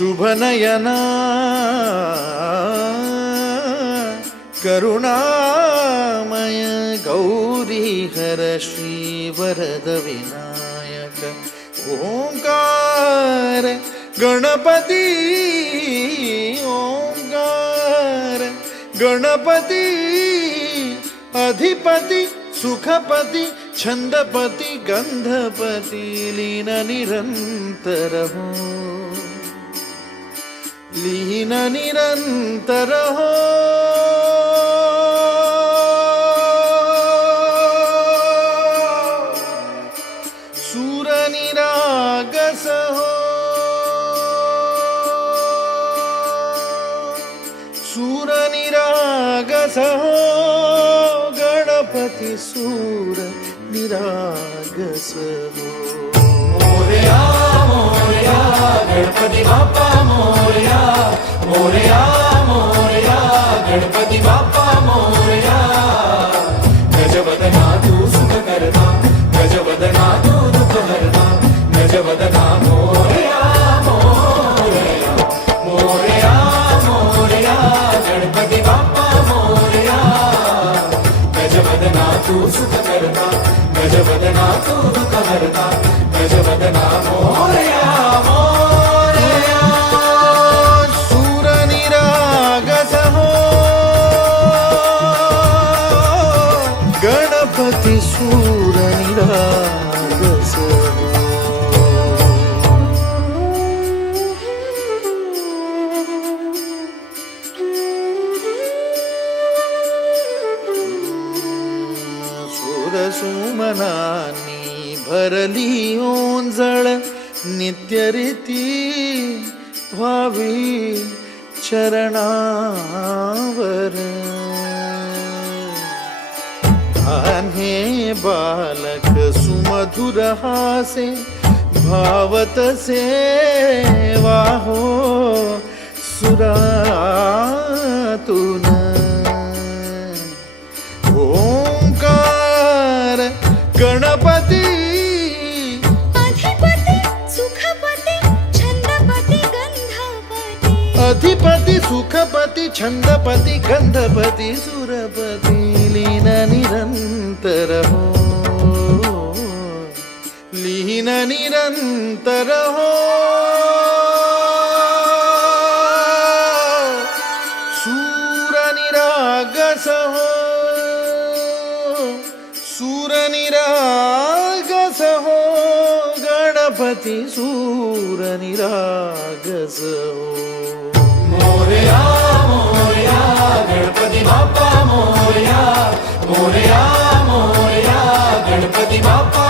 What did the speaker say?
शुभनयना करुणामय गौरीहर श्रीवरद विनायक ओंकार गणपती ओंकार गणपती अधिपति सुखपति छंदपति गंधपति लीन निरंतर हो लीन निरंतर हो सूर निरागस हो सूर निरागस हो गणपति सूर निरागस हो मोरया मोरया गणपति बाप्पा मोरया मोरया मोरया गणपति बाप्पा मोरया गजवदना तू सुख करता गजवदना तू दुख हरता गजवदना मोरया मोरया मोरया मोरया गणपति बाप्पा मोरया गजवदना तू सुख करता गजवदना तू दुख हरता गजवदना मोरया मोरया सूर निरागस हो गणपति सूर निरागस हो सुमनानी भरली ओंजळ नित्यरीती व्हावी चरणावर आन्हे बालक सुमधुर हासे भावत सेवा हो सुरातून ओंकार गणपती अधिपति सुखपति छंदपति गंधपति अधिपति सुखपति छंदपति गंधपति सुरपति लीन निरंतर हो लीन निरंतर हो सूर निरागस हो सूर निरागस हो गणपति सूर निरागस हो मोरया मोरया गणपति बाप्पा मोरया मोरया मोरया गणपति बाप्पा